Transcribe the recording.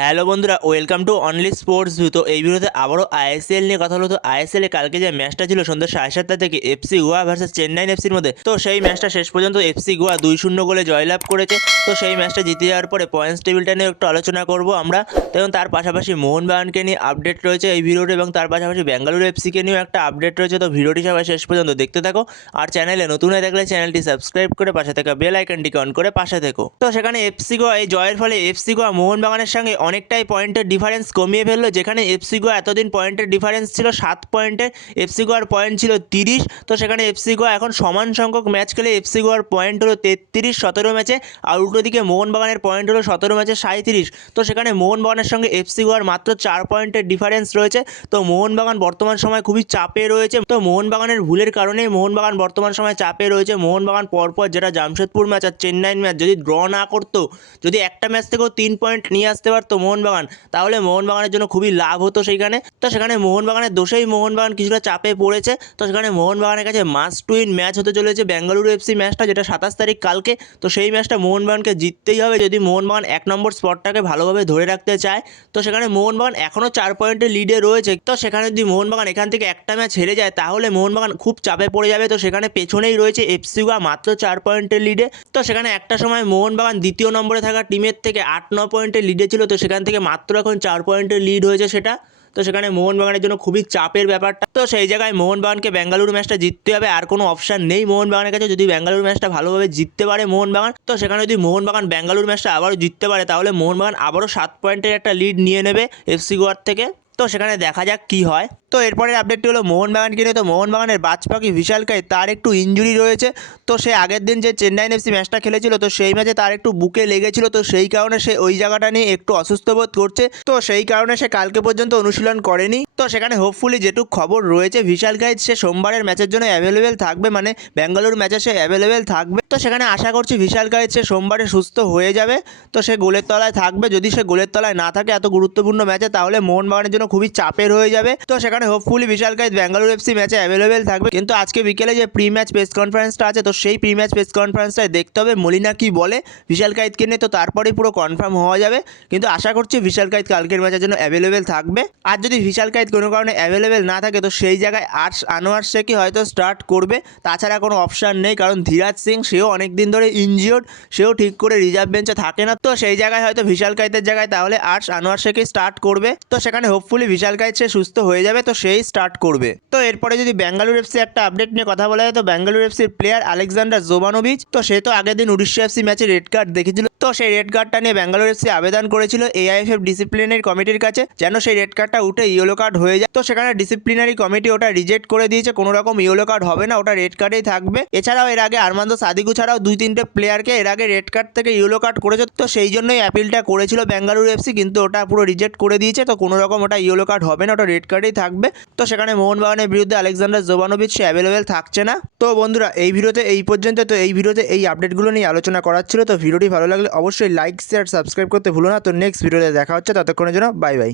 Hello বন্ধুরা, welcome to only sports view. তো এই ভিডিওতে আবারও আইএসএল নিয়ে কথা হলো তো আইএসএল কালকে যে ম্যাচটা ছিল সন্ধ্যা সাড়ে সাতটা থেকে এফসি গোয়া ভার্সেস চেন্নাইন এফসির মধ্যে, তো সেই ম্যাচটা শেষ পর্যন্ত এফসি গোয়া দুই শূন্য গোলে জয়লাভ করেছে। তো সেই ম্যাচটা জিতে যাওয়ার পরে পয়েন্টস টেবিলটা নিয়ে একটু আলোচনা করব আমরা। এবং তার পাশাপাশি মোহনবাগানকে নিয়ে আপডেট রয়েছে এই ভিডিওতে এবং তার পাশাপাশি বেঙ্গালুরু এফসিকে নিয়েও একটা আপডেট রয়েছে। তো ভিডিওটি সবাই শেষ পর্যন্ত দেখতে থাকো। আর চ্যানেলে নতুন হয়ে থাকলে চ্যানেলটি সাবস্ক্রাইব করে পাশে থাকা বেল আইকনটিকে অন করে পাশে থেকো। তো সেখানে এফসি গোয়া, এই জয়ের ফলে এফসি গোয়া মোহনবাগানের সঙ্গে অনেকটাই পয়েন্টের ডিফারেন্স কমিয়ে ফেলল, যেখানে এফসিগো এতদিন পয়েন্টের ডিফারেন্স ছিল সাত পয়েন্টের এফসি গোয়ার পয়েন্ট ছিল তিরিশ, তো সেখানে এফসি গোয়া এখন সমান সংখ্যক ম্যাচ খেলে এফসি গোয়ার পয়েন্ট হলো তেত্রিশ সতেরো ম্যাচে আর উল্টো দিকে মোহনবাগানের পয়েন্ট হলো সতেরো ম্যাচে সাঁত্রিশ তো সেখানে মোহনবাগানের সঙ্গে এফসি গোয়ার মাত্র চার পয়েন্টের ডিফারেন্স রয়েছে, তো মোহনবাগান বর্তমান সময় খুবই চাপে রয়েছে, তো মোহনবাগানের ভুলের কারণেই মোহনবাগান বর্তমান সময় চাপে রয়েছে, মোহনবাগান পরপর যেটা জামশেদপুর ম্যাচ আর চেন্নাইন ম্যাচ যদি ড্র না করতো, যদি একটা ম্যাচ থেকেও তিন পয়েন্ট নিয়ে আসতে পারতো মোহনবাগান। তাহলে মোহনবাগানের জন্য খুবই লাভ হতো সেইখানে। তো সেখানে মোহনবাগানের দোষেই মোহনবাগান কিছুটা চাপে পড়েছে। তো সেখানে মোহনবাগানের কাছে মাস্ট উইন ম্যাচ হতে চলেছে বেঙ্গালুরু এফসি ম্যাচটা যেটা সাতাশ তারিখ কালকে। তো সেই ম্যাচটা মোহনবাগানকে জিততেই হবে যদি মোহনবাগান এক নম্বর স্পটটাকে ভালোভাবে ধরে রাখতে চায়। তো সেখানে মোহনবাগান এখনও চার পয়েন্টের লিডে রয়েছে। তো সেখানে যদি মোহনবাগান এখান থেকে একটা ম্যাচ হেরে যায়, তাহলে মোহনবাগান খুব চাপে পড়ে যাবে। তো সেখানে পেছনেই রয়েছে এফসি গোয়া মাত্র চার পয়েন্টের লিডে তো সেখানে একটা সময় মোহনবাগান দ্বিতীয় নম্বরে থাকা টিমের থেকে আট, ন পয়েন্টের লিডে ছিল। তো সেখান থেকে মাত্র এখন চার পয়েন্টের লিড হয়েছে সেটা। তো সেখানে মোহনবাগানের জন্য খুবই চাপের ব্যাপারটা। তো সেই জায়গায় মোহনবাগানকে বেঙ্গালুরু ম্যাচটা জিততে হবে, আর কোনো অপশান নেই মোহনবাগানের কাছে। যদি বেঙ্গালুরু ম্যাচটা ভালোভাবে জিততে পারে মোহনবাগান, তো সেখানে যদি মোহনবাগান বেঙ্গালুরু ম্যাচটা আবারও জিততে পারে, তাহলে মোহনবাগান আবারও সাত পয়েন্টের একটা লিড নিয়ে নেবে এফসি গোয়ার থেকে। তো সেখানে দেখা যাক কি হয়। তো এরপরের আপডেটটি হলো মোহনবাগানকে নিয়ে তো মোহনবাগানের বাজপাখি বিশালকায় তার একটু ইঞ্জুরি রয়েছে। তো সে আগের দিন যে চেন্নাইন এফসি ম্যাচটা খেলেছিল, তো সেই ম্যাচে তার একটু বুকে লেগেছিল। তো সেই কারণে সে ওই জায়গাটা নিয়ে একটু অসুস্থ বোধ করছে। তো সেই কারণে সে কালকে পর্যন্ত অনুশীলন করেনি। তো সেখানে হোপফুলি যেটুক খবর রয়েছে, বিশাল গাইজ সে সোমবারের ম্যাচের জন্য অ্যাভেলেবেল থাকবে। মানে ব্যাঙ্গালোর ম্যাচে সে অ্যাভেলেবেল থাকবে। তো সেখানে আশা করছি বিশাল গাইজ সে সোমবারে সুস্থ হয়ে যাবে। তো সে গোলের তলায় থাকবে। যদি সে গোলের তলায় না থাকে এত গুরুত্বপূর্ণ ম্যাচে তাহলে মোহনবাগানের জন্য খুবই চাপের হয়ে যাবে। তো সেখানে hopefully Vishal guys Bengaluru FC ম্যাচে অ্যাভেলেবেল থাকবে। কিন্তু আজকে বিকেলে যে প্রি ম্যাচ প্রেস কনফারেন্সটা আছে, তো সেই প্রি ম্যাচ প্রেস কনফারেন্সটায় দেখতে হবে মলিনা কি বলে, বিশাল কাইতকে নিয়ে। তো তারপরেই পুরো কনফার্ম হওয়া যাবে। কিন্তু আশা করছি বিশাল কাইত কালকের ম্যাচের জন্য অ্যাভেলেবেল থাকবে। আর যদি বিশাল কাইত কোনো কারণে অ্যাভেলেবেল না থাকে, তো সেই জায়গায় আর্টস আনোয়ার শেখই হয়তো স্টার্ট করবে। তাছাড়া কোনো অপশান নেই, কারণ ধীরাজ সিং, সেও অনেক দিন ধরে ইনজিওর্ড সেও ঠিক করে রিজার্ভ বেঞ্চে থাকে না। তো সেই জায়গায় হয়তো বিশাল কাইতের জায়গায় তাহলে আর্টস আনোয়ার শেখই স্টার্ট করবে? তো সেখানে হোপফুলি বিশাল কাইত সে সুস্থ হয়ে যাবে। তো সেই স্টার্ট করবে। তো এরপরে যদি ব্যাঙ্গালুরু এফসি একটা আপডেট নিয়ে কথা বলা হয় তো ব্যাঙ্গালুরু এফসির প্লেয়ার আলেকজান্ডার জোবানোভিচ তো সে তো আগের দিন উড়িষ্যা এফসি ম্যাচে রেড কার্ড দেখেছিল। তো সেই রেড কার্ডটা নিয়ে ব্যাঙ্গালোর এফসি আবেদন করেছিল এআইএফএফ ডিসিপ্লিনারি কমিটির কাছে, যেন সেই রেড কার্ডটা উঠে ইয়েলো কার্ড হয়ে যায়। তো সেখানে ডিসিপ্লিনারি কমিটি ওটা রিজেক্ট করে দিয়েছে, কোনো রকম ইয়েলো কার্ড হবে না, ওটা রেড কার্ডেই থাকবে। এছাড়াও এর আগে আরমান্দ সাদিকু ছাড়াও দুই তিনটে প্লেয়ারকে এর আগে রেড কার্ড থেকে ইয়েলো কার্ড করেছে, তো সেই জন্যই অ্যাপিলটা করেছিল ব্যাঙ্গালুরু এফসি কিন্তু ওটা পুরো রিজেক্ট করে দিয়েছে, তো কোনো রকম ওটা ইয়েলো কার্ড হবে না, ওটা রেড কার্ডেই থাকবে। তো সেখানে মোহনবাগানের বিরুদ্ধে আলেকজান্ডার জোবানোভিচ সে অ্যাভেলেবেল থাকছে না। তো বন্ধুরা, এই ভিডিওতে এই পর্যন্ত। তো এই ভিডিওতে এই আপডেটগুলো নিয়ে আলোচনা করার ছিল। তো ভিডিওটি ভালো লাগলে অবশ্যই লাইক শেয়ার সাবস্ক্রাইব করতে ভুলো না। তো নেক্সট ভিডিওতে দেখা হচ্ছে। ততক্ষণের জন্য বাই বাই